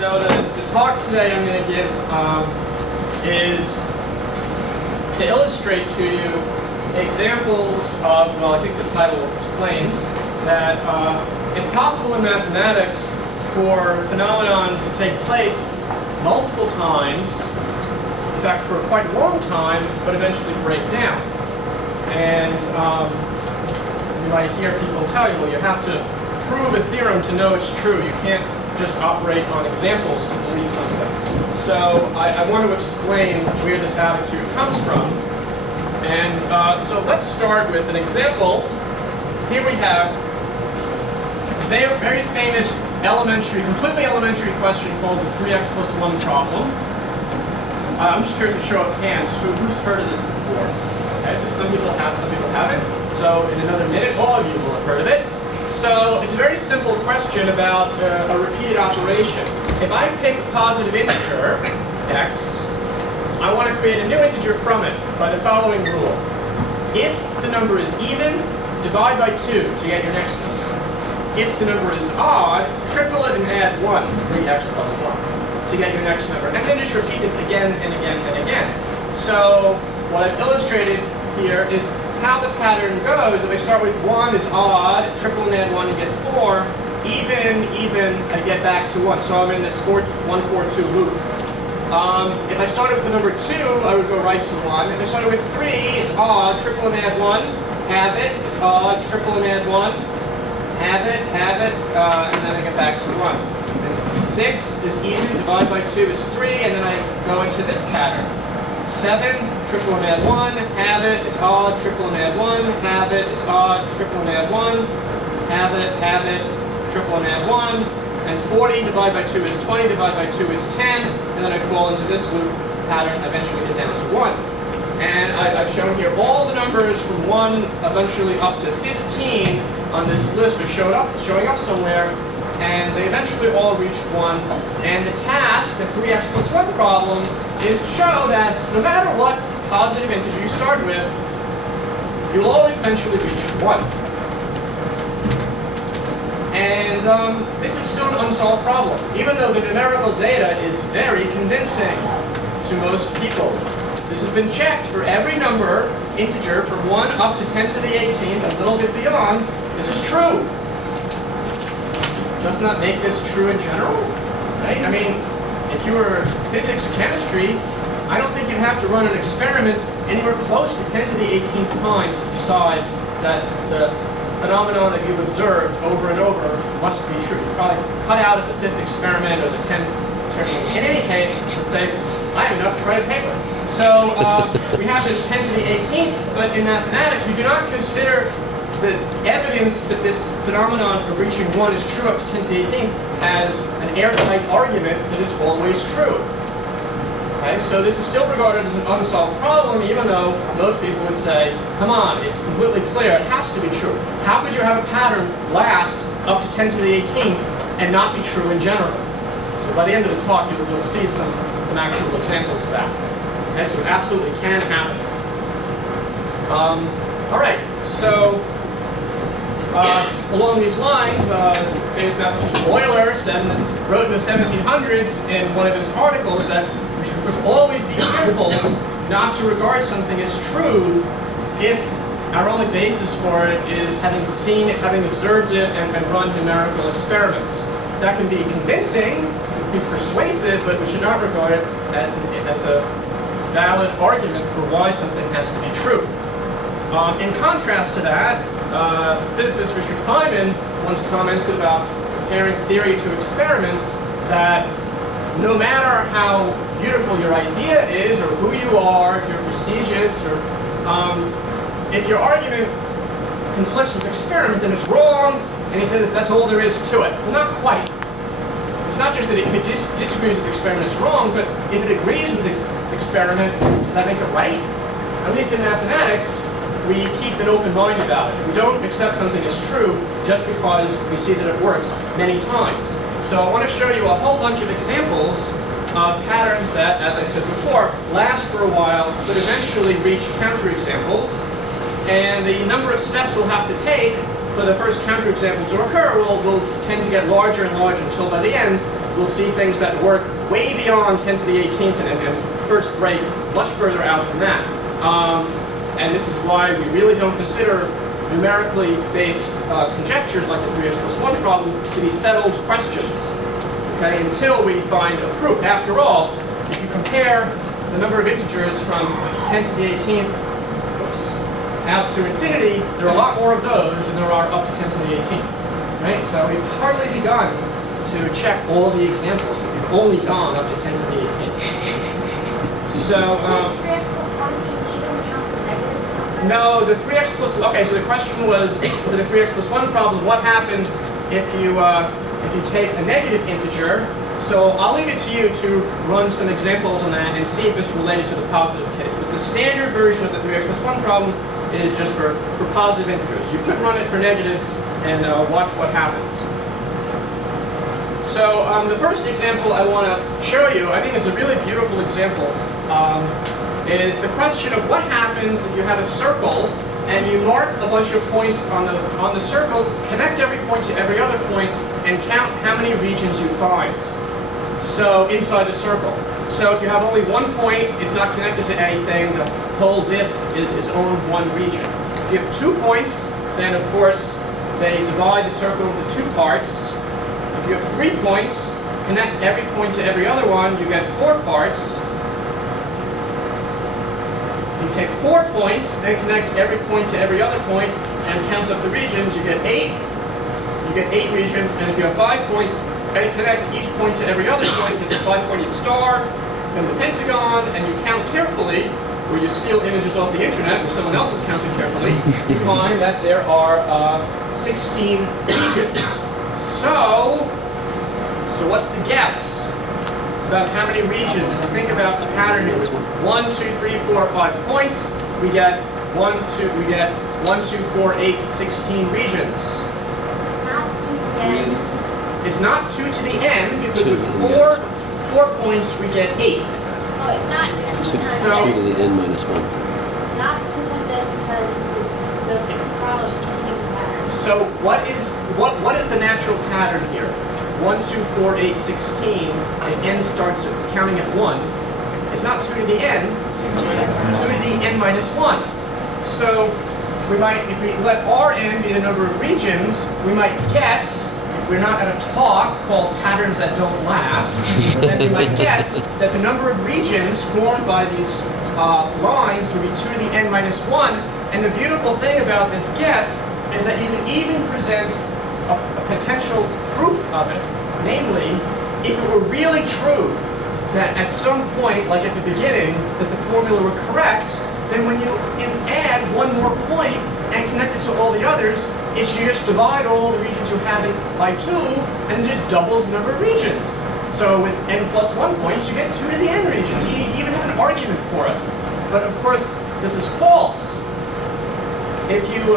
So the talk today I'm going to give is to illustrate to you examples of, well, I think the title explains, that it's possible in mathematics for a phenomenon to take place multiple times, in fact for quite a long time, but eventually break down. And you might hear people tell you, well, you have to prove a theorem to know it's true. You can't just operate on examples to believe something. So I want to explain where this attitude comes from. And so let's start with an example. Here we have a very famous completely elementary question called the 3x plus 1 problem. I'm just curious to show of hands, who's heard of this before? Okay, so some people have, some people haven't. So in another minute, all of you will have heard of it. So it's a very simple question about a repeated operation. If I pick a positive integer, x, I want to create a new integer from it by the following rule. If the number is even, divide by 2 to get your next number. If the number is odd, triple it and add 1, 3x plus 1, to get your next number. And then just repeat this again and again and again. So what I've illustrated here is how the pattern goes. If I start with 1 is odd, triple and add 1, you get 4. Even, I get back to 1. So I'm in this 1, 4, 2 loop. If I started with the number 2, I would go right to 1. If I started with 3, it's odd, triple and add 1, have it. It's odd, triple and add 1, have it, and then I get back to 1. And 6 is even, divide by 2 is 3, and then I go into this pattern. 7, triple and add 1, have it, it's odd, triple and add 1, have it, it's odd, triple and add 1, have it, triple and add 1, and 40 divided by 2 is 20, divided by 2 is 10, and then I fall into this loop pattern, eventually get down to 1. And I've shown here all the numbers from 1 eventually up to 15 on this list are showing up somewhere, and they eventually all reach 1. And the task, the 3x plus 1 problem, is to show that no matter what positive integer you start with, you'll always eventually reach 1. And this is still an unsolved problem, even though the numerical data is very convincing to most people. This has been checked for every number, integer, from 1 up to 10 to the 18th, a little bit beyond. This is true. Doesn't that make this true in general? Right? I mean, if you were physics or chemistry, I don't think you'd have to run an experiment anywhere close to 10 to the 18th times to decide that the phenomenon that you've observed over and over must be true. You'd probably cut out at the 5th experiment or the 10th experiment. In any case, let's say, I have enough to write a paper. So we have this 10 to the 18th, but in mathematics, we do not consider the evidence that this phenomenon of reaching 1 is true up to 10 to the 18th as an airtight argument that is always true. Okay, so this is still regarded as an unsolved problem, even though most people would say, come on, it's completely clear, it has to be true. How could you have a pattern last up to 10 to the 18th and not be true in general? So by the end of the talk, you'll see some actual examples of that. Okay, so it absolutely can happen. All right, so along these lines, famous mathematician Euler wrote in the 1700s in one of his articles that we should, of course, always be careful not to regard something as true if our only basis for it is having seen it, having observed it, and run numerical experiments. That can be convincing, it can be persuasive, but we should not regard it as a valid argument for why something has to be true. In contrast to that, physicist Richard Feynman once commented about comparing theory to experiments that no matter how beautiful your idea is, or who you are, if you're prestigious, or if your argument conflicts with the experiment, then it's wrong, and he says that's all there is to it. Well, not quite. It's not just that if it disagrees with the experiment, it's wrong, but if it agrees with the experiment, does that make it right? At least in mathematics, we keep an open mind about it. We don't accept something as true just because we see that it works many times. So I want to show you a whole bunch of examples of patterns that, as I said before, last for a while, but eventually reach counterexamples. And the number of steps we'll have to take for the first counterexample to occur will tend to get larger and larger until by the end we'll see things that work way beyond 10 to the 18th and first break much further out than that. And this is why we really don't consider numerically based conjectures like the 3x plus 1 problem to be settled questions, okay, until we find a proof. After all, if you compare the number of integers from 10 to the 18th out to infinity, there are a lot more of those than there are up to 10 to the 18th, right? So we've hardly begun to check all the examples if you've only gone up to 10 to the 18th. So, no, the 3x plus, okay, so the question was, for the 3x plus 1 problem, what happens if you take a negative integer? So I'll leave it to you to run some examples on that and see if it's related to the positive case. But the standard version of the 3x plus 1 problem is just for positive integers. You could run it for negatives and watch what happens. So the first example I want to show you, I think is a really beautiful example, is the question of what happens if you have a circle and you mark a bunch of points on the circle, connect every point to every other point, and count how many regions you find. So inside the circle. So if you have only one point, it's not connected to anything. The whole disk is its own one region. If you have 2 points, then of course they divide the circle into 2 parts. If you have 3 points, connect every point to every other one, you get 4 parts. You take 4 points, then connect every point to every other point, and count up the regions, you get 8. You get 8 regions, and if you have 5 points, and connect each point to every other point, you get the 5-pointed star, and the pentagon, and you count carefully, or you steal images off the internet, where someone else is counting carefully, you find that there are 16 regions. So what's the guess about how many regions? Think about the pattern here. 1, 2, 3, 4, 5 points. We get 1, 2, 4, 8, 16 regions. It's not 2 to the n, because with 4 points we get 8. 2 to the n minus 1. Not to the because the follows pattern. So what is the natural pattern here? 1, 2, 4, 8, 16. If n starts counting at 1, it's not 2 to the n, 2 to the n minus 1. So we might, if we let Rn be the number of regions, we might guess, if we're not at a talk called Patterns That Don't Last, then we might guess that the number of regions formed by these lines will be 2 to the n minus 1. And the beautiful thing about this guess is that you can even present a potential proof of it. Namely, if it were really true that at some point, like at the beginning, that the formula were correct, then when you add one more point and connect it to all the others, you just divide all the regions you have by 2, and it just doubles the number of regions. So with n plus 1 points, you get 2 to the n regions. You even have an argument for it. But of course, this is false. If you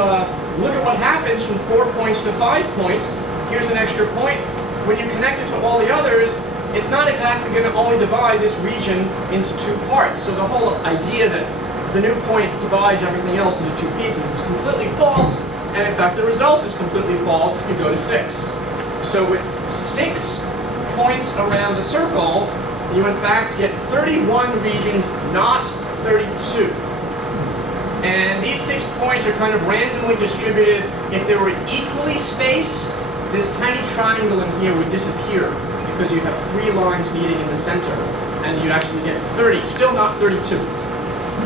look at what happens from 4 points to 5 points, here's an extra point. When you connect it to all the others, it's not exactly going to only divide this region into 2 parts. So the whole idea that the new point divides everything else into 2 pieces is completely false, and in fact the result is completely false if you go to 6. So with 6 points around the circle, you in fact get 31 regions, not 32. And these 6 points are kind of randomly distributed. If they were equally spaced, this tiny triangle in here would disappear because you have 3 lines meeting in the center, and you'd actually get 30, still not 32.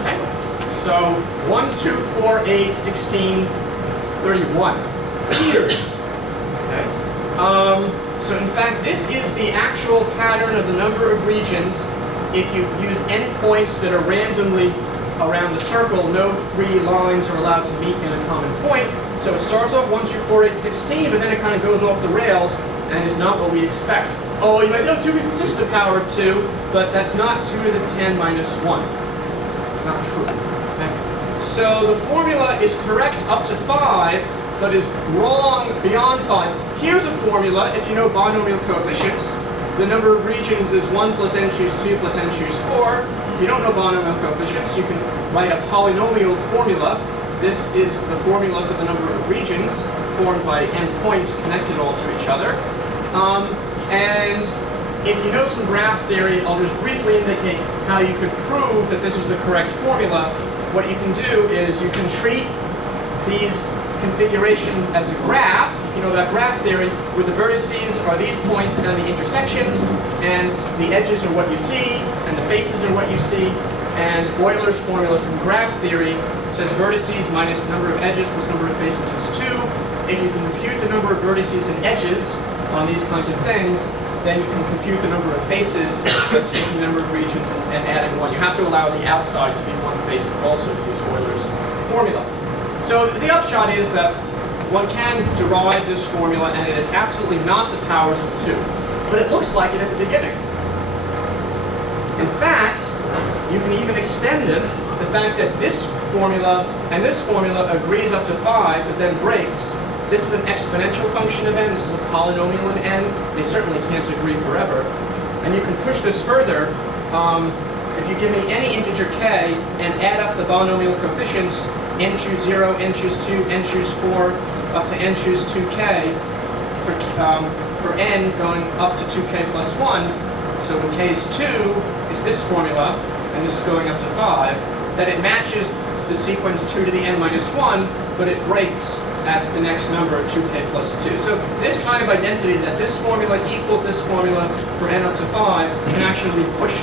Okay? So 1, 2, 4, 8, 16, 31. Here. Okay? So in fact, this is the actual pattern of the number of regions. If you use n points that are randomly around the circle, no 3 lines are allowed to meet in a common point. So it starts off 1, 2, 4, 8, 16, but then it kind of goes off the rails and is not what we expect. Oh, you might say, oh, 2 consists of the power of 2, but that's not 2 to the 10 minus 1. It's not true. Okay. So the formula is correct up to 5, but is wrong beyond 5. Here's a formula, if you know binomial coefficients. The number of regions is 1 plus n choose 2 plus n choose 4. If you don't know binomial coefficients, you can write a polynomial formula. This is the formula for the number of regions formed by n points connected all to each other. And if you know some graph theory, I'll just briefly indicate how you could prove that this is the correct formula. What you can do is you can treat these configurations as a graph, if you know that graph theory, where the vertices are these points and the intersections, and the edges are what you see, and the faces are what you see, and Euler's formula from graph theory says vertices minus number of edges plus number of faces is 2. If you can compute the number of vertices and edges on these kinds of things, then you can compute the number of faces by taking the number of regions and adding 1. You have to allow the outside to be one face also to use Euler's formula. So the upshot is that one can derive this formula, and it is absolutely not the powers of 2. But it looks like it at the beginning. In fact, you can even extend this, the fact that this formula and this formula agrees up to 5, but then breaks. This is an exponential function of n, this is a polynomial in n. They certainly can't agree forever. And you can push this further. If you give me any integer k and add up the binomial coefficients, n choose 0, n choose 2, n choose 4, up to n choose 2k, for n going up to 2k plus 1, so when k is 2, it's this formula, and this is going up to 5, that it matches the sequence 2 to the n minus 1, but it breaks at the next number, 2k plus 2. So this kind of identity, that this formula equals this formula for n up to 5, can actually be pushed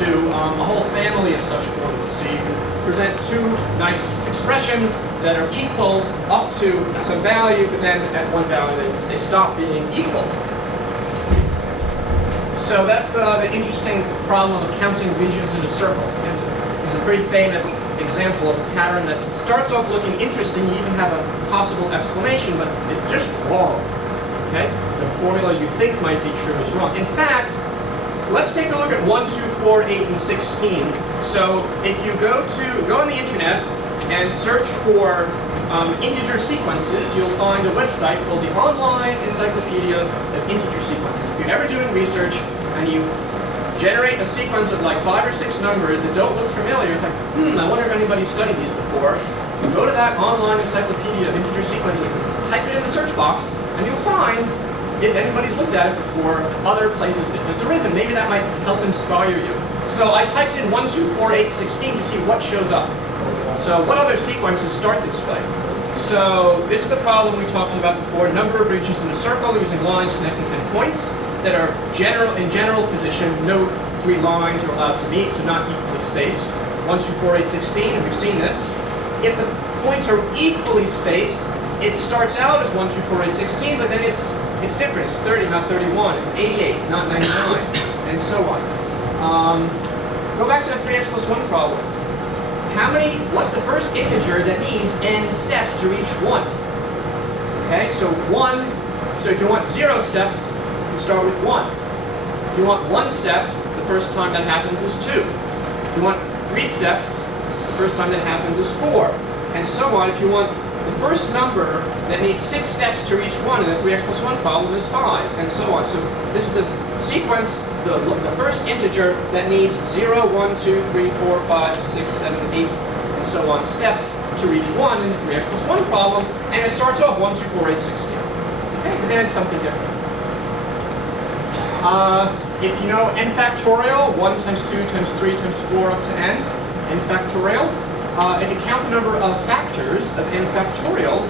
to a whole family of such formulas. So you can present two nice expressions that are equal up to some value, but then at one value they stop being equal. So that's the interesting problem of counting regions in a circle. It's a pretty famous example of a pattern that starts off looking interesting. You even have a possible explanation, but it's just wrong. Okay? The formula you think might be true is wrong. In fact, let's take a look at 1, 2, 4, 8, and 16. So if you go on the internet and search for integer sequences, you'll find a website called the Online Encyclopedia of Integer Sequences. If you're ever doing research and you generate a sequence of like 5 or 6 numbers that don't look familiar, it's like, I wonder if anybody's studied these before. You go to that Online Encyclopedia of Integer Sequences, type it in the search box, and you'll find if anybody's looked at it before, other places it has arisen. Maybe that might help inspire you. So I typed in 1, 2, 4, 8, 16 to see what shows up. So what other sequences start this way? So this is the problem we talked about before. Number of regions in a circle using lines connecting points that are in general position. No 3 lines are allowed to meet, so not equally spaced. 1, 2, 4, 8, 16, and we've seen this. If the points are equally spaced, it starts out as 1, 2, 4, 8, 16, but then it's different. It's 30, not 31, 88, not 99, and so on. Go back to the 3x plus 1 problem. What's the first integer that needs n steps to reach 1? Okay, so if you want 0 steps, you start with 1. If you want 1 step, the first time that happens is 2. If you want 3 steps, the first time that happens is 4. And so on. If you want the first number that needs 6 steps to reach 1 in the 3x plus 1 problem is 5, and so on. So this is the sequence, the first integer that needs 0, 1, 2, 3, 4, 5, 6, 7, 8, and so on steps to reach 1 in the 3x plus 1 problem, and it starts off 1, 2, 4, 8, 16. Okay, but then it's something different. If you know n factorial, 1 times 2 times 3 times 4 up to n factorial, if you count the number of factors of n factorial,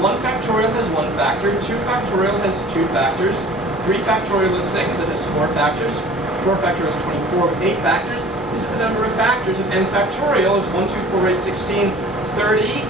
1 factorial has 1 factor, 2 factorial has 2 factors, 3 factorial is 6, that has 4 factors, 4 factorial is 24 with 8 factors. This is the number of factors of n factorial is 1, 2, 4, 8, 16, 30,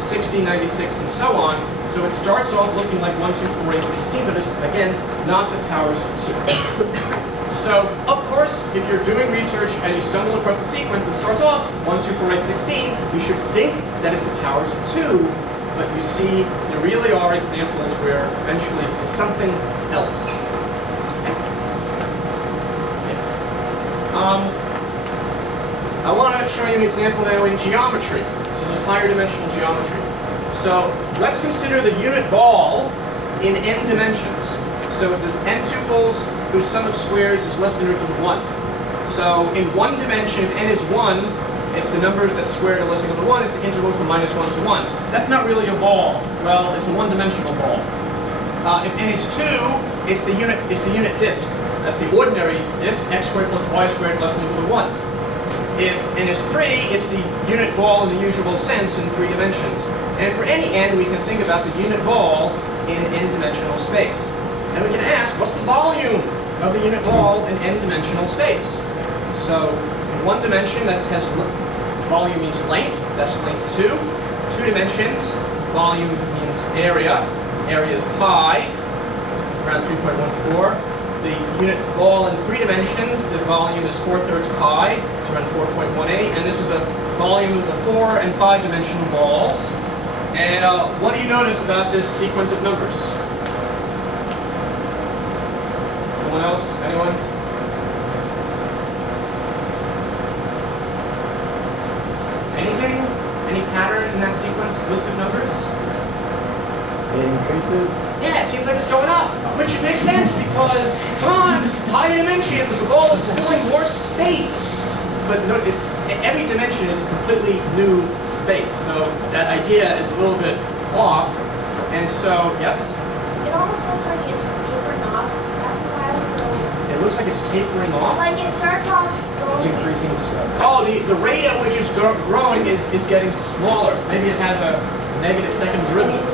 60, 96, and so on. So it starts off looking like 1, 2, 4, 8, 16, but it's, again, not the powers of 2. So, of course, if you're doing research and you stumble across a sequence that starts off 1, 2, 4, 8, 16, you should think that it's the powers of 2, but you see there really are examples where eventually it's something else. I want to show you an example now in geometry. So this is higher dimensional geometry. So let's consider the unit ball in n dimensions. So there's n tuples whose sum of squares is less than or equal to 1. So in 1 dimension, if n is 1, it's the numbers that squared are less than or equal to 1, it's the interval from -1 to 1. That's not really a ball. Well, it's a 1-dimensional ball. If n is 2, it's the unit disk. That's the ordinary disk, x squared plus y squared less than or equal to 1. If n is 3, it's the unit ball in the usual sense in 3 dimensions. And for any n, we can think about the unit ball in n-dimensional space. And we can ask, what's the volume of the unit ball in n-dimensional space? So in 1 dimension, that has volume means length, that's length 2. 2 dimensions, volume means area. Area is pi, around 3.14. The unit ball in 3 dimensions, the volume is 4/3 pi, it's around 4.18. And this is the volume of the 4 and 5 dimensional balls. And what do you notice about this sequence of numbers? Anyone else? Anyone? Anything? Any pattern in that sequence, list of numbers? It increases. Yeah, it seems like it's going up, which makes sense because, come on, high dimensions, the ball is filling more space. But no, every dimension is a completely new space, so that idea is a little bit off. And so, yes? It almost looks like it's tapering off. That's why I was so... It looks like it's tapering off. Like it starts off It's growing. increasing slow. Oh, the rate at which it's growing is getting smaller. Maybe it has a negative second derivative,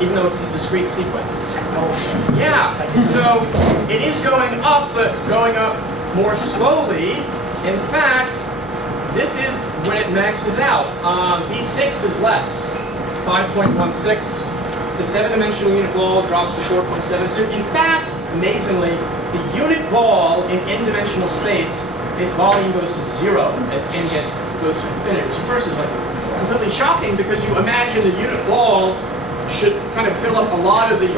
even though it's a discrete sequence. Yeah, so it is going up, but going up more slowly. In fact, this is when it maxes out. V6 is less, 5.16. The 7-dimensional unit ball drops to 4.72. In fact, amazingly, the unit ball in n-dimensional space, its volume goes to 0 as n goes to infinity, which at first is like completely shocking because you imagine the unit ball should kind of fill up a lot of the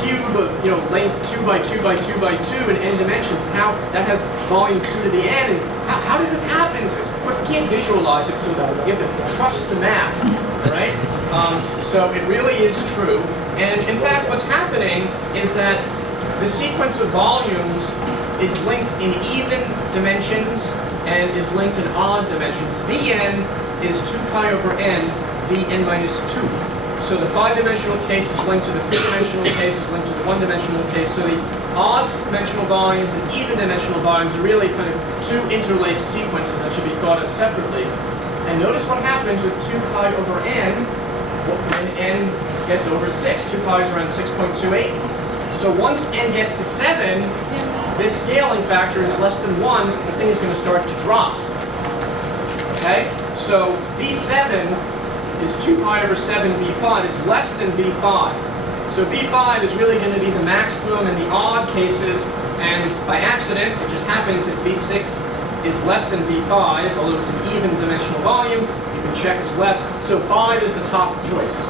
cube of, length 2 by 2 by 2 by 2 in n dimensions. Now that has volume 2 to the n. And how does this happen? Of course, we can't visualize it, so we have to trust the math, right? So it really is true. And in fact, what's happening is that the sequence of volumes is linked in even dimensions and is linked in odd dimensions. Vn is 2 pi over n, Vn minus 2. So the 5-dimensional case is linked to the 3-dimensional case, is linked to the 1-dimensional case. So the odd dimensional volumes and even dimensional volumes are really kind of 2 interlaced sequences that should be thought of separately. And notice what happens with 2 pi over n when n gets over 6. 2 pi is around 6.28. So once n gets to 7, this scaling factor is less than 1, the thing is going to start to drop. Okay? So V7 is 2 pi over 7 V5. It's less than V5. So V5 is really going to be the maximum in the odd cases, and by accident, it just happens that V6 is less than V5, although it's an even dimensional volume. You can check it's less. So 5 is the top choice.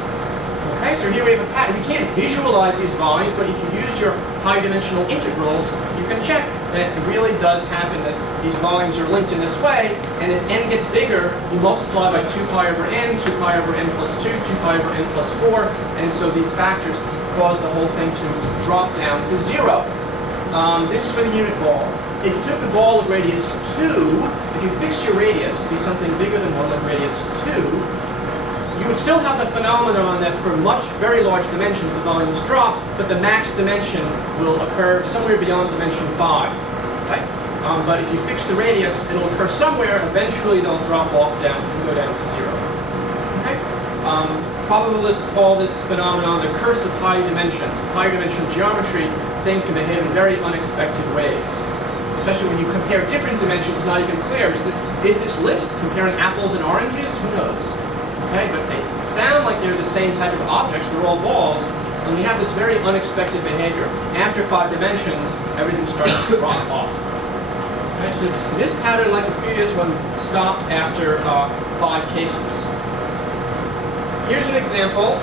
Okay, so here we have a pattern. We can't visualize these volumes, but if you use your high-dimensional integrals, you can check that it really does happen that these volumes are linked in this way, and as n gets bigger, you multiply by 2 pi over n, 2 pi over n plus 2, 2 pi over n plus 4, and so these factors cause the whole thing to drop down to 0. This is for the unit ball. If you took the ball of radius 2, if you fix your radius to be something bigger than 1 like radius 2, you would still have the phenomenon that for very large dimensions the volumes drop, but the max dimension will occur somewhere beyond dimension 5. Right? But if you fix the radius, it'll occur somewhere. Eventually they'll drop off down and go down to 0. Okay? Probabilists call this phenomenon the curse of high dimensions. Higher dimensional geometry, things can behave in very unexpected ways. Especially when you compare different dimensions, it's not even clear. Is this list comparing apples and oranges? Who knows? Okay, but they sound like they're the same type of objects. They're all balls, and we have this very unexpected behavior. After 5 dimensions, everything starts to drop off. Okay, so this pattern, like the previous one, stopped after 5 cases. Here's an example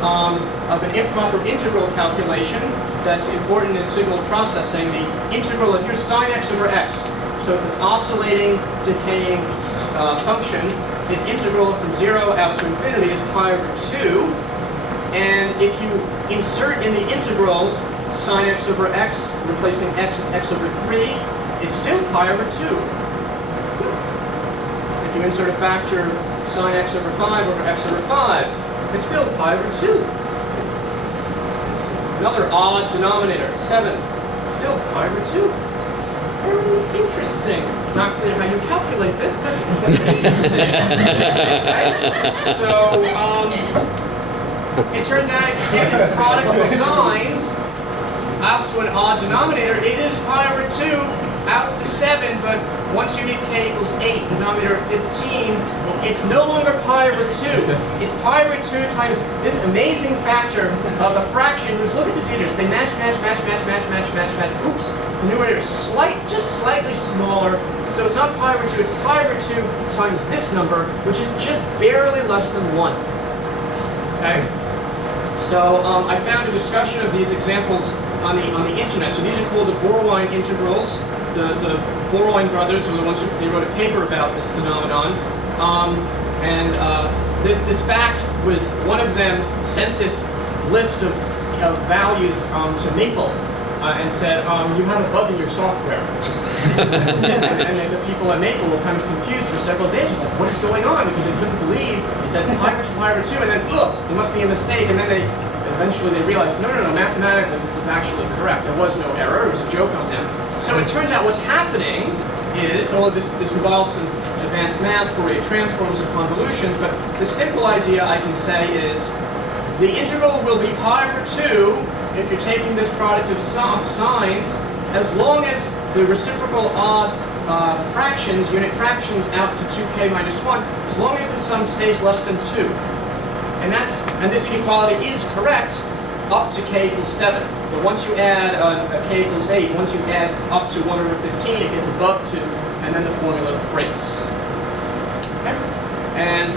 of an improper integral calculation that's important in signal processing. The integral of here's sine x over x. So if this oscillating, decaying function, its integral from 0 out to infinity is pi over 2. And if you insert in the integral sine x over x, replacing x with x over 3, it's still pi over 2. If you insert a factor of sine x over 5 over x over 5, it's still pi over 2. Another odd denominator, 7. still pi over 2. Very interesting. Not clear how you calculate this, but interesting. Right? So, it turns out if you take this product of signs out to an odd denominator, it is pi over 2 out to 7, but once you get k equals 8, denominator of 15, it's no longer pi over 2. It's pi over 2 times this amazing factor of a fraction whose, look at the digits, they match. Oops, the numerator is just slightly smaller, so it's not pi over 2, it's pi over 2 times this number, which is just barely less than 1. Okay? So I found a discussion of these examples on the internet. So these are called the Borwein integrals. The Borwein brothers are the ones they wrote a paper about this phenomenon. This fact was, one of them sent this list of values to Maple and said, you have a bug in your software. and the people at Maple were kind of confused for several days. Like, what is going on? Because they couldn't believe that it's pi over 2, and then, it must be a mistake. And then eventually they realized, no, mathematically this is actually correct. There was no error. It was a joke on them. So it turns out what's happening is, all of this involves some advanced math, Fourier transforms and convolutions, but the simple idea I can say is the integral will be pi over 2 if you're taking this product of signs, as long as the reciprocal odd fractions, unit fractions out to 2k minus 1, as long as the sum stays less than 2. And this inequality is correct up to k equals 7. But once you add k equals 8, once you add up to 1 over 15, it gets above 2, and then the formula breaks. Okay? And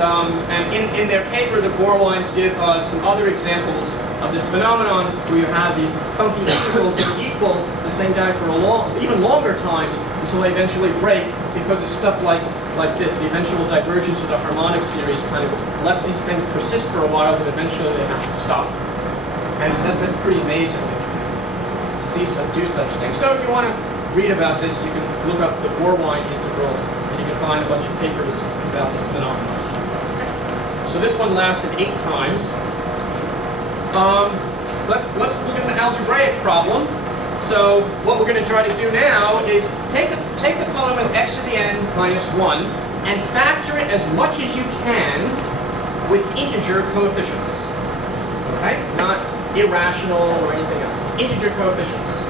in their paper, the Borweins give some other examples of this phenomenon where you have these funky integrals that equal the same guy for even longer times until they eventually break because of stuff like this. The eventual divergence of the harmonic series kind of lets these things persist for a while, but eventually they have to stop. And so that's pretty amazing. Do such things. So if you want to read about this, you can look up the Borwein integrals, and you can find a bunch of papers about this phenomenon. Okay. So this one lasted 8 times. Let's look at an algebraic problem. So what we're going to try to do now is take the polynomial with x to the n minus 1 and factor it as much as you can with integer coefficients. Okay? Not irrational or anything else. Integer coefficients.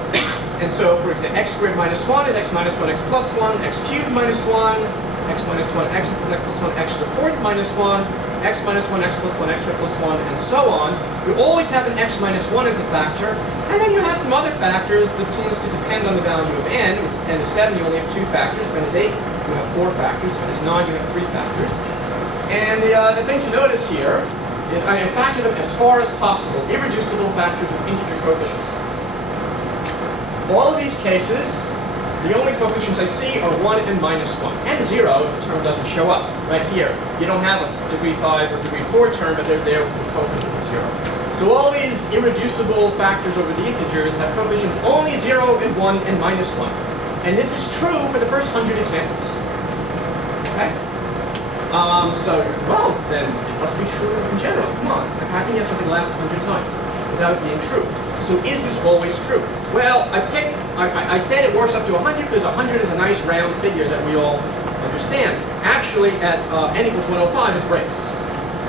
And so, for example, x squared minus 1 is x minus 1, x plus 1, x cubed minus 1, x minus 1, x plus x plus 1, x to the 4th minus 1, x minus 1, x plus 1, x squared plus 1, and so on. You always have an x minus 1 as a factor, and then you have some other factors that seems to depend on the value of n. With n is 7, you only have 2 factors. If n is 8, you have 4 factors. If n is 9, you have 3 factors. And the thing to notice here is I factor them as far as possible, irreducible factors with integer coefficients. All of these cases, the only coefficients I see are 1 and minus 1. And 0 if the term doesn't show up. Right here. You don't have a degree 5 or degree 4 term, but they're there with the coefficient of 0. So all these irreducible factors over the integers have coefficients only 0 and 1 and minus 1. And this is true for the first 100 examples. Okay? Well, then it must be true in general. Come on. How can you have something last 100 times without it being true? So is this always true? Well, I said it works up to 100 because 100 is a nice round figure that we all understand. Actually, at n equals 105, it breaks.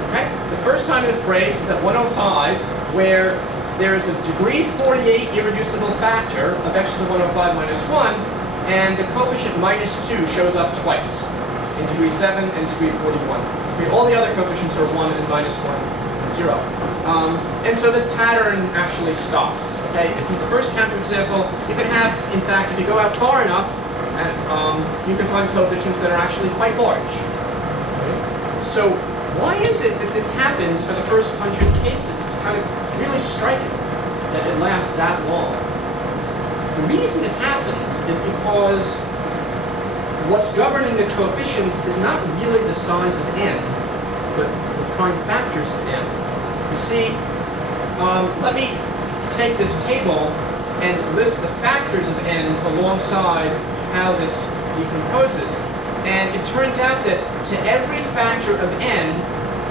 Okay? The first time this breaks is at 105, where there is a degree 48 irreducible factor of x to the 105 minus 1, and the coefficient minus 2 shows up twice, in degree 7 and degree 41. Okay, all the other coefficients are 1 and minus 1 and 0. And so this pattern actually stops. Okay, this is the first counterexample. You can have, in fact, if you go out far enough, you can find coefficients that are actually quite large. Okay? So why is it that this happens for the first 100 cases? It's kind of really striking that it lasts that long. The reason it happens is because what's governing the coefficients is not really the size of n, but the prime factors of n. You see, let me take this table and list the factors of n alongside how this decomposes. And it turns out that to every factor of n,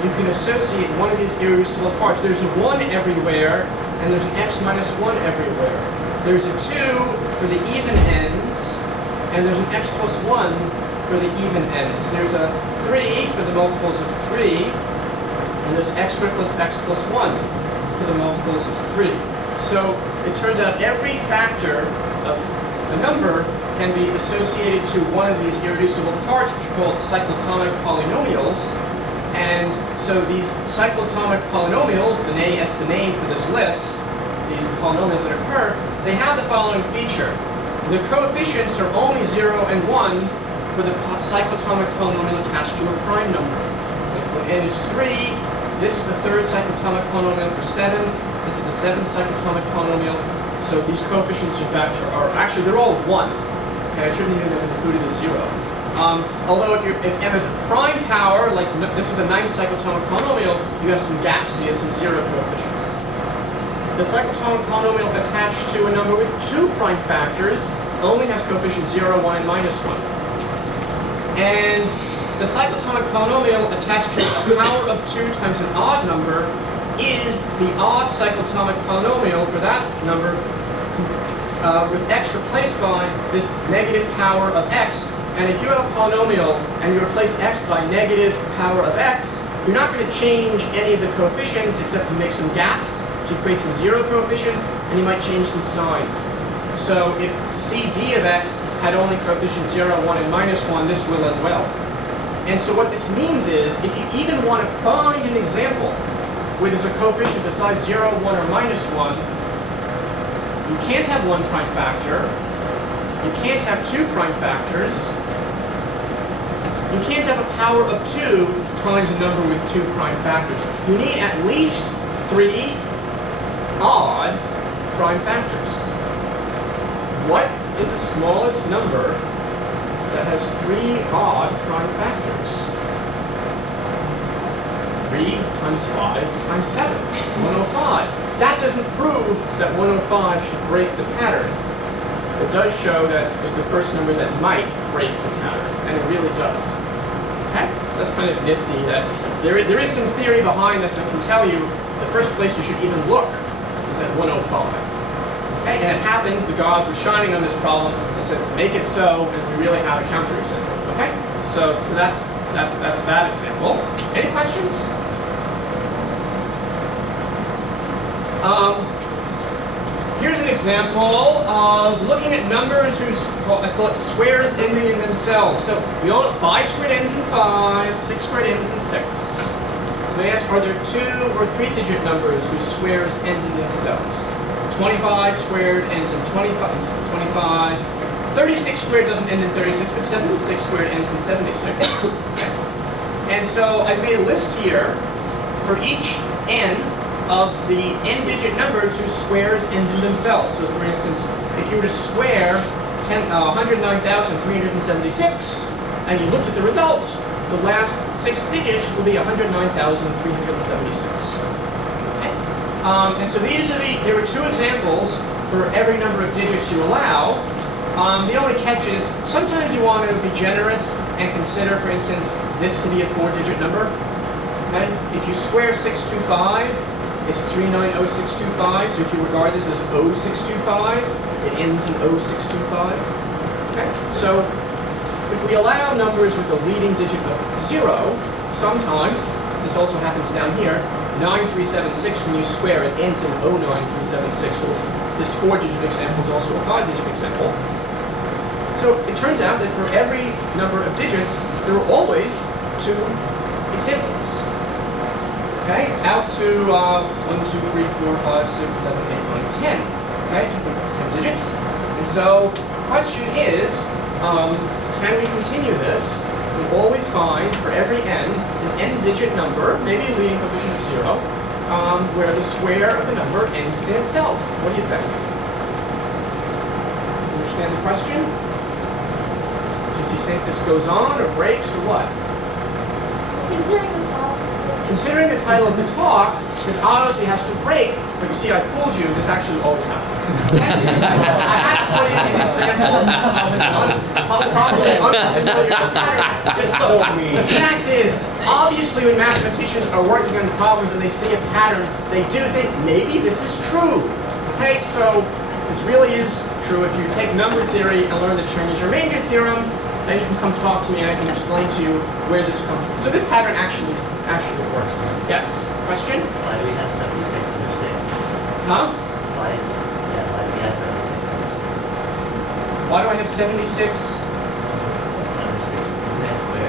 you can associate one of these irreducible parts. There's a 1 everywhere, and there's an x minus 1 everywhere. there's a 2 for the even ends, and there's an x plus 1 for the even ends. There's a 3 for the multiples of 3, and there's x squared plus x plus 1 for the multiples of 3. So it turns out every factor of a number can be associated to one of these irreducible parts, which are called cyclotomic polynomials. And so these cyclotomic polynomials, that's the name for this list, these polynomials that occur, they have the following feature. The coefficients are only 0 and 1 for the cyclotomic polynomial attached to a prime number. When n is 3, this is the third cyclotomic polynomial for 7. This is the seventh cyclotomic polynomial. So these coefficients, in fact, are actually, they're all 1. Okay, I shouldn't even have included a 0. Although if m is a prime power, like this is the ninth cyclotomic polynomial, you have some gaps, you have some 0 coefficients. The cyclotomic polynomial attached to a number with 2 prime factors only has coefficients 0, 1, and minus 1. And the cyclotomic polynomial attached to a power of 2 times an odd number is the odd cyclotomic polynomial for that number with x replaced by this negative power of x. And if you have a polynomial and you replace x by negative power of x, you're not going to change any of the coefficients except to make some gaps, to create some 0 coefficients, and you might change some signs. So if CD of x had only coefficients 0, 1, and minus 1, this will as well. And so what this means is, if you even want to find an example where there's a coefficient besides 0, 1, or minus 1, you can't have 1 prime factor, you can't have 2 prime factors, you can't have a power of 2 times a number with 2 prime factors. You need at least 3 odd prime factors. What is the smallest number that has 3 odd prime factors? 3 times 5 times 7, 105. That doesn't prove that 105 should break the pattern. It does show that it's the first number that might break the pattern, and it really does. Okay? That's kind of nifty that there is some theory behind this that can tell you the first place you should even look is at 105. Okay? And it happens, the gods were shining on this problem and said, make it so, and we really have a counterexample. Okay? So that's that example. Any questions? Here's an example of looking at numbers whose, I call it squares ending in themselves. So we all know 5 squared ends in 5, 6 squared ends in 6. So they ask, are there 2 or 3-digit numbers whose squares end in themselves? 25 squared ends in 25. 36 squared doesn't end in 36, but 76 squared ends in 76. Okay. And so I've made a list here for each n of the n-digit numbers whose squares end in themselves. So for instance, if you were to square 109,376, and you looked at the result, the last 6 digits will be 109,376. Okay? And so there are 2 examples for every number of digits you allow. The only catch is, sometimes you want to be generous and consider, for instance, this to be a 4-digit number. Okay? If you square 625, it's 390625, so if you regard this as 0625, it ends in 0625. Okay? So if we allow numbers with a leading digit of 0, sometimes, this also happens down here, 9376, when you square it, ends in 09376. So this 4-digit example is also a 5-digit example. So it turns out that for every number of digits, there are always 2 examples. Okay, out to 1, 2, 3, 4, 5, 6, 7, 8, 9, 10. Okay, that's 10 digits. And so the question is, can we continue this? We'll always find for every n an n-digit number, maybe a leading coefficient of 0, where the square of the number ends in itself. What do you think? Understand the question? Do you think this goes on or breaks or what? Considering the title of the talk, this obviously has to break, but you see, I fooled you, this actually always happens. I had to put in an example of an unfamiliar pattern. So the fact is, obviously when mathematicians are working on problems and they see a pattern, they do think, maybe this is true. Okay, so this really is true. If you take number theory and learn the Chinese remainder theorem, then you can come talk to me and I can explain to you where this comes from. So this pattern actually works. Yes? Question? Why do we have 76 under 6? Huh? Why do we have 76 under 6? Why do I have 76? Under 6, isn't that square?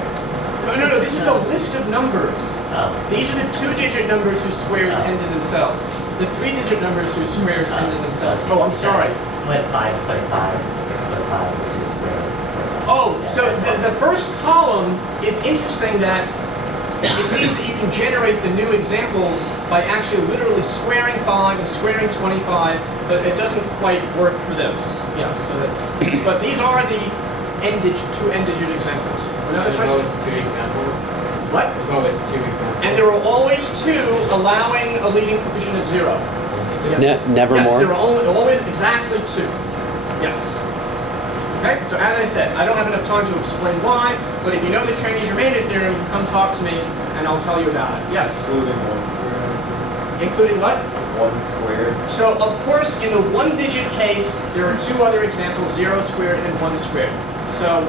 No, this is the list of numbers. Oh. These are the 2-digit numbers whose squares end in themselves. The 3-digit numbers whose squares end in themselves. Oh, I'm sorry. Put 5, put 5, 6, put 5, which is square. Oh, so the first column, it's interesting that it seems that you can generate the new examples by actually literally squaring 5 and squaring 25, but it doesn't quite work for this. Yeah, so that's, but these are the two end-digit examples. Another There's question? always 2 examples. What? There's always 2 examples. And there are always 2 allowing a leading coefficient of 0. Yes. Never Yes, more? there are always exactly 2. Yes. Okay, so as I said, I don't have enough time to explain why, but if you know the Chinese remainder theorem, come talk to me and I'll tell you about it. Yes? Including 1 squared, I assume. Including what? 1 squared. So, of course, in the 1-digit case, there are 2 other examples, 0 squared and 1 squared. So,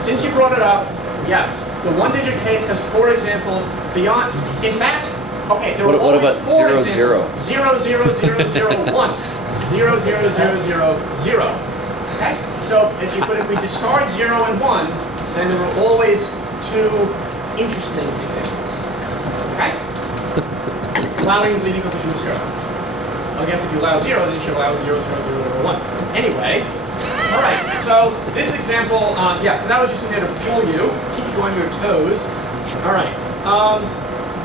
since you brought it up, yes, the 1-digit case has 4 examples beyond, in fact, okay, there are What always about 4 0, examples. 0, 0, 0, 0, 1. 0, 0, 0, 0, 0. Okay? So if we discard 0 and 1, then there are always 2 interesting examples. Okay? Allowing the leading coefficient of 0. I guess if you allow 0, then you should allow 0, 0, 0, 0, 1. Anyway, all right, so this example, yeah, so that was just in there to fool you, keep you on your toes. All right,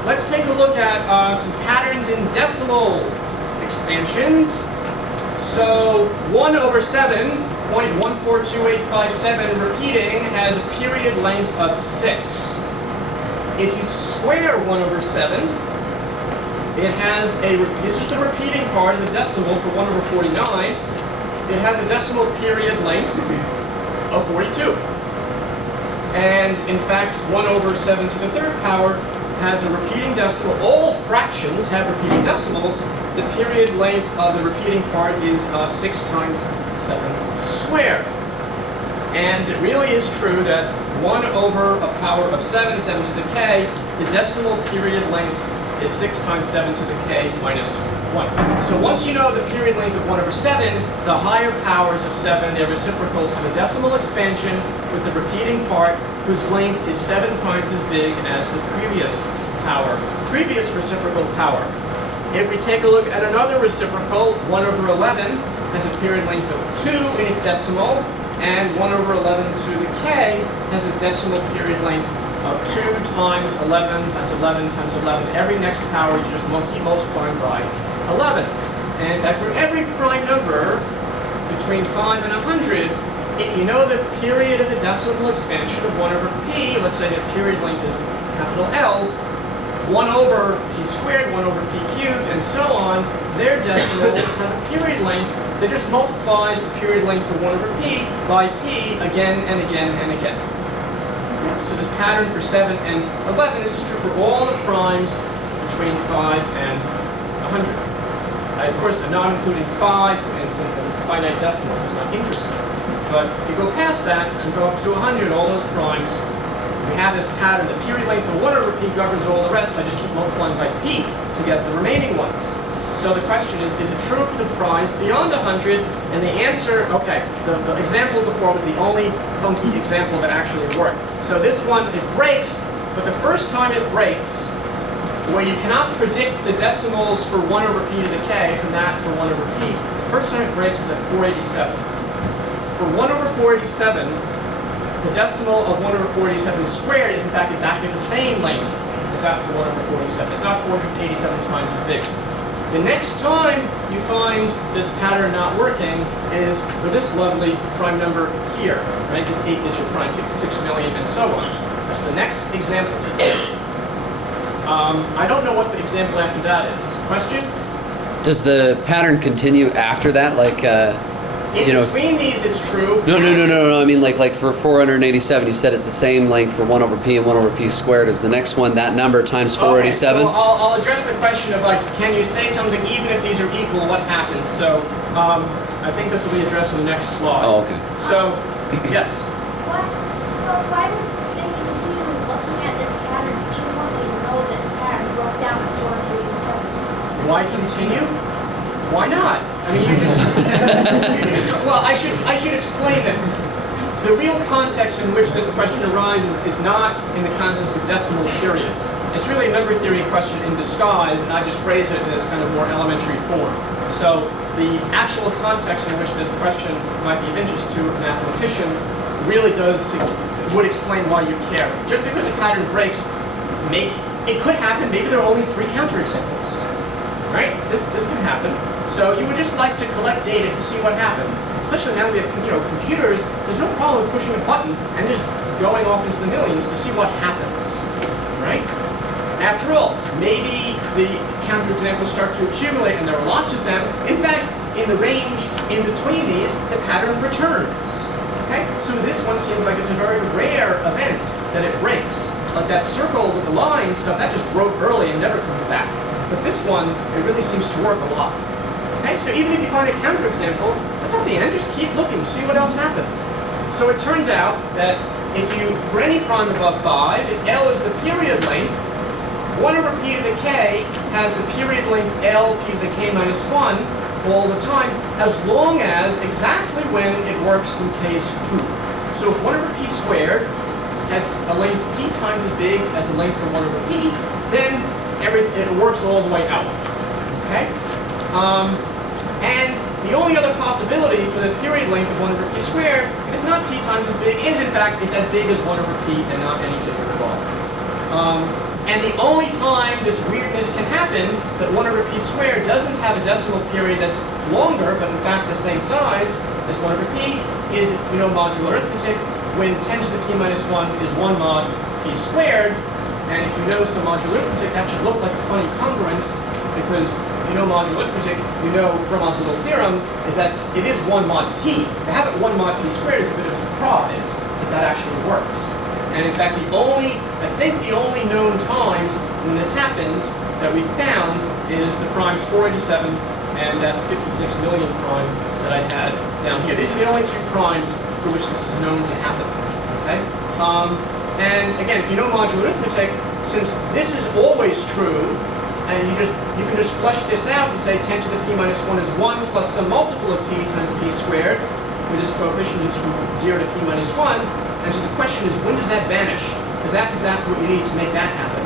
let's take a look at some patterns in decimal expansions. So 1 over 7.142857 repeating has a period length of 6. If you square 1 over 7, it has this is the repeating part of the decimal for 1 over 49. It has a decimal period length of 42. And in fact, 1 over 7 to the 3rd power has a repeating decimal. All fractions have repeating decimals. The period length of the repeating part is 6 times 7 squared. And it really is true that 1 over a power of 7, 7 to the k, the decimal period length is 6 times 7 to the k minus 1. So once you know the period length of 1 over 7, the higher powers of 7, their reciprocals, have a decimal expansion with the repeating part whose length is 7 times as big as the previous reciprocal power. If we take a look at another reciprocal, 1 over 11 has a period length of 2 in its decimal, and 1 over 11 to the k has a decimal period length of 2 times 11 times 11 times 11. Every next power you just keep multiplying by 11. And in fact, for every prime number between 5 and 100, if you know the period of the decimal expansion of 1 over p, let's say the period length is capital L, 1 over p squared, 1 over p cubed, and so on, their decimals have a period length that just multiplies the period length for 1 over p by p again and again and again. So this pattern for 7 and 11, this is true for all the primes between 5 and 100. Of course, I'm not including 5, for instance, that is a finite decimal, it's not interesting. But if you go past that and go up to 100, all those primes, we have this pattern. The period length of 1 over p governs all the rest. I just keep multiplying by p to get the remaining ones. So the question is it true for the primes beyond 100? And the answer, okay, the example before was the only funky example that actually worked. So this one, it breaks, but the first time it breaks, where you cannot predict the decimals for 1 over p to the k from that for 1 over p, the first time it breaks is at 487. For 1 over 487, the decimal of 1 over 487 squared is in fact exactly the same length as that for 1 over 47. It's not 487 times as big. The next time you find this pattern not working is for this lovely prime number here, right? This 8-digit prime, 56 million, and so on. That's the next example. I don't know what the example after that is. Question? Does the pattern continue after that? Like, In between these, it's true. No. I mean, like for 487, you said it's the same length for 1 over p and 1 over p squared. Is the next one that number times 487? Okay, so I'll address the question of, like, can you say something even if these are equal, what happens? So I think this will be addressed in the next slide. Oh, okay. So, yes. What? So why would they continue looking at this pattern even when they know this pattern broke down at 487? Why continue? Why not? I mean, well, I should explain that the real context in which this question arises is not in the context of decimal periods. It's really a number theory question in disguise, and I just phrase it in this kind of more elementary form. So the actual context in which this question might be of interest to a mathematician really would explain why you care. Just because a pattern breaks, it could happen. Maybe there are only 3 counterexamples, right? This can happen. So you would just like to collect data to see what happens. Especially now we have computers. There's no problem with pushing a button and just going off into the millions to see what happens, right? After all, maybe the counterexamples start to accumulate, and there are lots of them. In fact, in the range in between these, the pattern returns. Okay? So this one seems like it's a very rare event that it breaks. Like that circle with the line stuff, that just broke early and never comes back. But this one, it really seems to work a lot. Okay? So even if you find a counterexample, that's not the end. Just keep looking, see what else happens. So it turns out that for any prime above 5, if L is the period length, 1 over p to the k has the period length L p to the k minus 1 all the time, as long as exactly when it works when k is true. So if 1 over p squared has a length p times as big as the length for 1 over p, then it works all the way out. Okay? And the only other possibility for the period length of 1 over p squared, if it's not p times as big, is in fact it's as big as 1 over p and not any different at all. And the only time this weirdness can happen, that 1 over p squared doesn't have a decimal period that's longer, but in fact the same size as 1 over p, is if you know modular arithmetic, when 10 to the p minus 1 is 1 mod p squared. And if you know some modular arithmetic, that should look like a funny congruence, because if you know modular arithmetic, you know Fermat's little theorem is that it is 1 mod p. To have it 1 mod p squared is a bit of a surprise, but that actually works. And in fact, I think the only known times when this happens that we've found is the primes 487 and that 56 million prime that I had down here. These are the only 2 primes for which this is known to happen. Okay? And again, if you know modular arithmetic, since this is always true, and you can just flesh this out to say 10 to the p minus 1 is 1 plus some multiple of p times p squared, where this coefficient is from 0 to p minus 1. And so the question is, when does that vanish? Because that's exactly what you need to make that happen.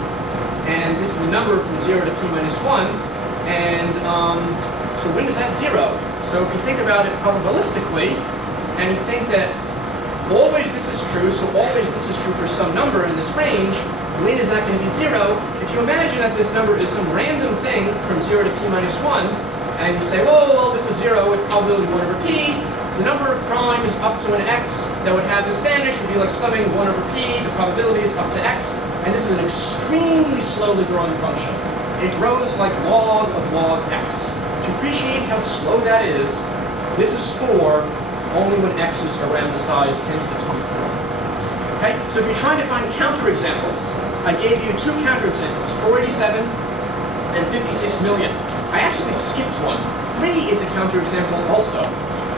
And this is the number from 0 to p minus 1. And so when does that 0? So if you think about it probabilistically, and you think that always this is true, so always this is true for some number in this range, when is that going to be 0? If you imagine that this number is some random thing from 0 to p minus 1, and you say, well, this is 0 with probability 1 over p, the number of primes up to an x that would have this vanish would be like summing 1 over p, the probability is up to x, and this is an extremely slowly growing function. It grows like log of log x. To appreciate how slow that is, this is for only when x is around the size 10 to the 24. Okay? So if you're trying to find counterexamples, I gave you 2 counterexamples, 487 and 56 million. I actually skipped one. 3 is a counterexample also.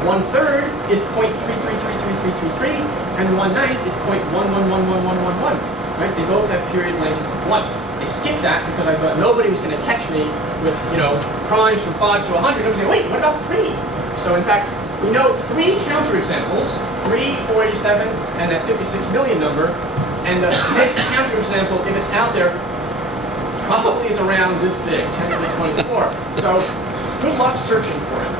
1/3 is 0.333333, and 1/9 is 0.1111111. Right? They both have period length 1. I skipped that because I thought nobody was going to catch me with, primes from 5 to 100. Nobody say, wait, what about 3? So in fact, we know 3 counterexamples, 3, 487, and that 56 million number. And the next counterexample, if it's out there, probably is around this big, 10 to the 24. So good luck searching for it.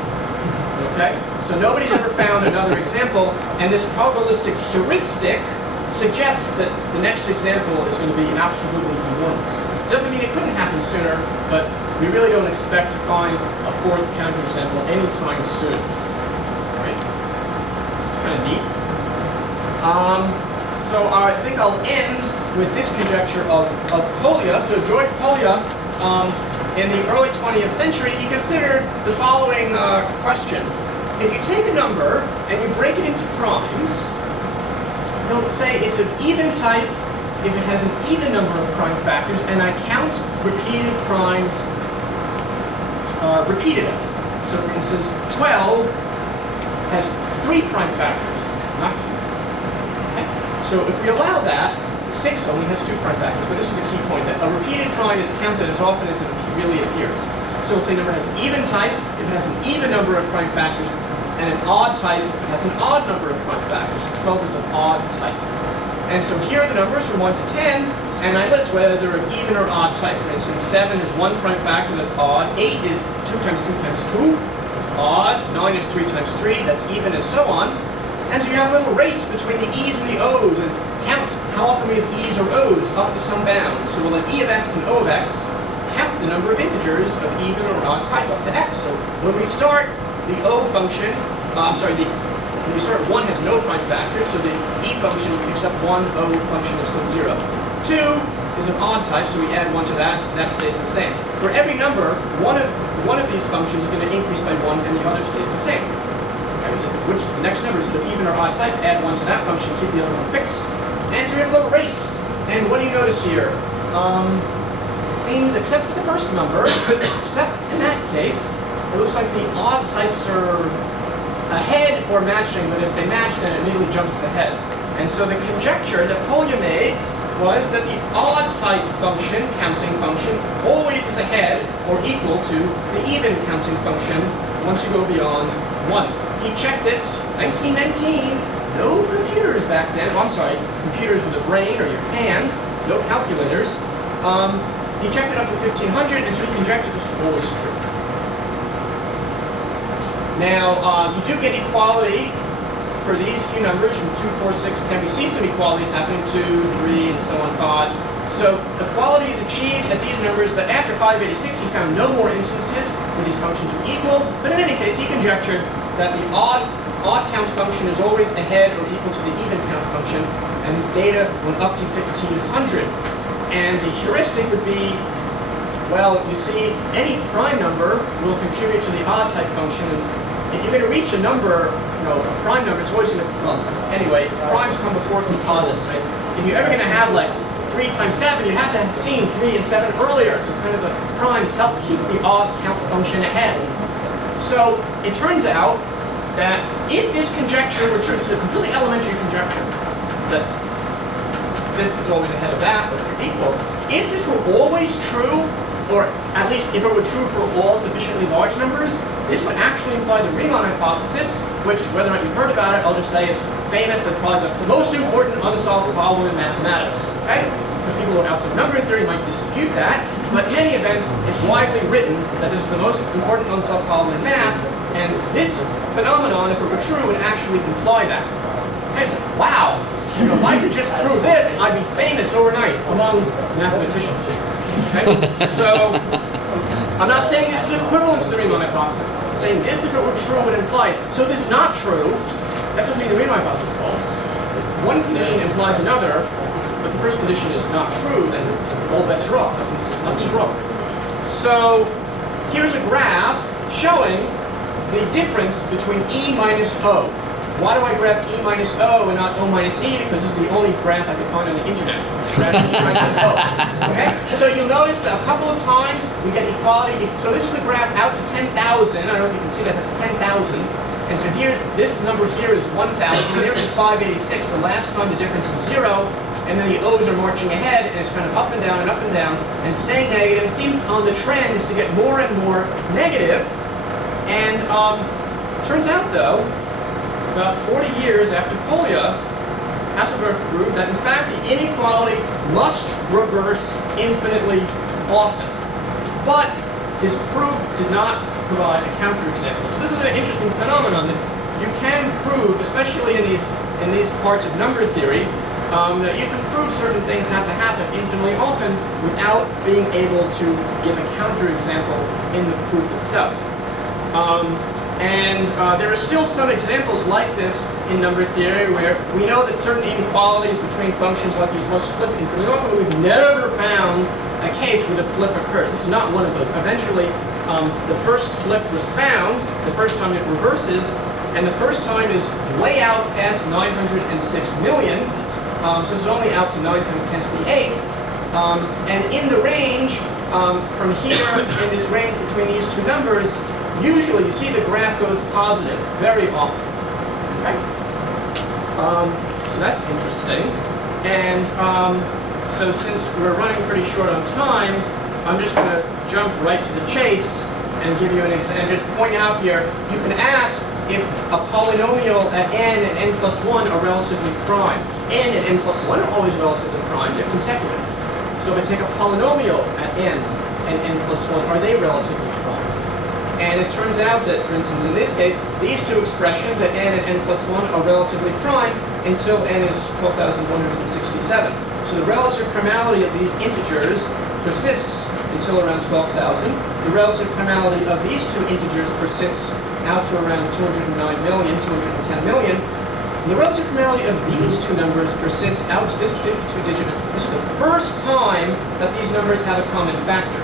Okay? So nobody's ever found another example, and this probabilistic heuristic suggests that the next example is going to be absolutely once. Doesn't mean it couldn't happen sooner, but we really don't expect to find a 4th counterexample anytime soon. Right? It's kind of neat. So I think I'll end with this conjecture of Polya. So George Polya, in the early 20th century, he considered the following question. If you take a number and you break it into primes, he'll say it's of even type if it has an even number of prime factors, and I count repeated primes repeatedly. So for instance, 12 has 3 prime factors, not 2. Okay? So if we allow that, 6 only has 2 prime factors, but this is the key point, that a repeated prime is counted as often as it really appears. So if a number has even type, if it has an even number of prime factors, and an odd type, if it has an odd number of prime factors. 12 is an odd type. And so here are the numbers from 1 to 10, and I list whether they're an even or odd type. For instance, 7 is 1 prime factor, that's odd. 8 is 2 times 2 times 2, that's odd. 9 is 3 times 3, that's even, and so on. And so you have a little race between the e's and the o's, and count how often we have e's or o's up to some bound. So we'll have e of x and o of x, count the number of integers of even or odd type up to x. So when we start the o function, when we start 1 has no prime factor, so the e function picks up 1, o function is still 0. 2 is an odd type, so we add 1 to that, that stays the same. For every number, one of these functions is going to increase by 1 and the other stays the same. Okay, so the next number is an even or odd type, add 1 to that function, keep the other one fixed. And so we have a little race. And what do you notice here? It seems, except for the first number, except in that case, it looks like the odd types are ahead or matching, but if they match, then it immediately jumps ahead. And so the conjecture that Polya made was that the odd type function, counting function, always is ahead or equal to the even counting function once you go beyond 1. He checked this, 1919, no computers back then. Oh, I'm sorry, computers with a brain or your hand, no calculators. He checked it up to 1500, and so he conjectured this was always true. Now, you do get equality for these few numbers from 2, 4, 6, 10. We see some equalities happening, 2, 3, and so on, 5. So equality is achieved at these numbers, but after 586, he found no more instances where these functions were equal. But in any case, he conjectured that the odd count function is always ahead or equal to the even count function, and his data went up to 1500. And the heuristic would be, well, you see, any prime number will contribute to the odd type function. And if you're going to reach a number, a prime number, it's always going to, well, anyway, primes come before composites, right? If you're ever going to have like 3 times 7, you have to have seen 3 and 7 earlier, so kind of the primes help keep the odd count function ahead. So it turns out that if this conjecture were true, this is a completely elementary conjecture, that this is always ahead of that, but they're equal. If this were always true, or at least if it were true for all sufficiently large numbers, this would actually imply the Riemann hypothesis, which, whether or not you've heard about it, I'll just say it's famous as probably the most important unsolved problem in mathematics. Okay? Because people who know outside number theory might dispute that, but in any event, it's widely written that this is the most important unsolved problem in math, and this phenomenon, if it were true, would actually imply that. Okay, so, wow! If I could just prove this, I'd be famous overnight among mathematicians. Okay? So, I'm not saying this is equivalent to the Riemann hypothesis. I'm saying this, if it were true, would imply. So this is not true. That doesn't mean the Riemann hypothesis is false. If one condition implies another, but the first condition is not true, then all bets are off. Nothing's wrong. So here's a graph showing the difference between E minus O. Why do I graph E minus O and not O minus E? Because this is the only graph I could find on the internet. Graph E minus O. Okay? So you'll notice that a couple of times we get equality. So this is the graph out to 10,000. I don't know if you can see that. That's 10,000. And so here, this number here is 1,000. There's 586. The last time the difference is 0. And then the O's are marching ahead, and it's kind of up and down and up and down and staying negative. It seems on the trend is to get more and more negative. And turns out, though, about 40 years after Polya, Hasselberg proved that, in fact, the inequality must reverse infinitely often. But his proof did not provide a counterexample. So this is an interesting phenomenon that you can prove, especially in these parts of number theory, that you can prove certain things have to happen infinitely often without being able to give a counterexample in the proof itself. There are still some examples like this in number theory where we know that certain inequalities between functions like these must flip infinitely often, but we've never found a case where the flip occurs. This is not one of those. Eventually, the first flip was found, the first time it reverses, and the first time is way out past 906 million. So this is only out to 9 times 10 to the 8th. And in the range, from here, in this range between these two numbers, usually you see the graph goes positive very often. Okay. So that's interesting. And so since we're running pretty short on time, I'm just going to jump right to the chase and give you an example, and just point out here, you can ask if a polynomial at n and n plus 1 are relatively prime. N and n plus 1 are always relatively prime, they're consecutive. So if I take a polynomial at n and n plus 1, are they relatively prime? And it turns out that, for instance, in this case, these two expressions at n and n plus 1 are relatively prime until n is 12,167. So the relative primality of these integers persists until around 12,000. The relative primality of these two integers persists out to around 209 million, 210 million. And the relative primality of these two numbers persists out to this 52-digit. This is the first time that these numbers have a common factor.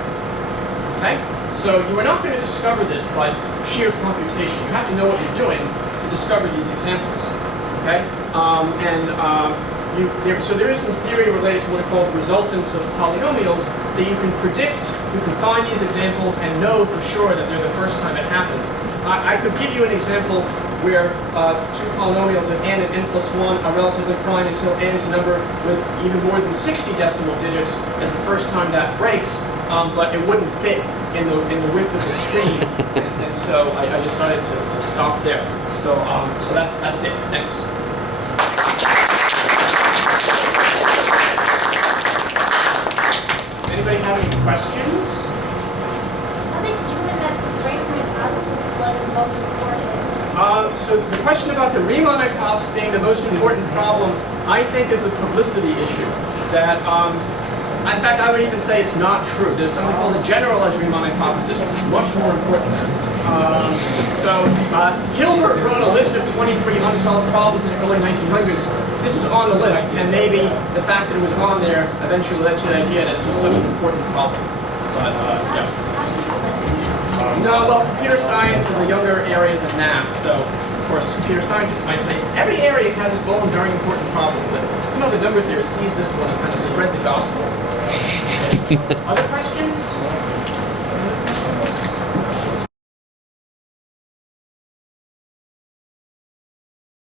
Okay? So you are not going to discover this by sheer computation. You have to know what you're doing to discover these examples. Okay? So there is some theory related to what are called resultants of polynomials that you can predict, you can find these examples and know for sure that they're the first time it happens. I could give you an example where two polynomials of n and n plus 1 are relatively prime until n is a number with even more than 60 decimal digits as the first time that breaks, but it wouldn't fit in the width of the screen, and so I decided to stop there. So that's it. Thanks. Does anybody have any questions? I think even that's the great hypothesis was the most important. So the question about the Riemann hypothesis being the most important problem, I think is a publicity issue. That, in fact, I would even say it's not true. There's something called the generalized Riemann hypothesis, much more important. Hilbert wrote a list of 23 unsolved problems in the early 1900s. This is on the list, and maybe the fact that it was on there eventually led to the idea that this was such an important problem. But, yeah. No, well, computer science is a younger area than math, so of course computer scientists might say every area has its own very important problems, but some of the number theorists seize this one and kind of spread the gospel. Okay. Other questions?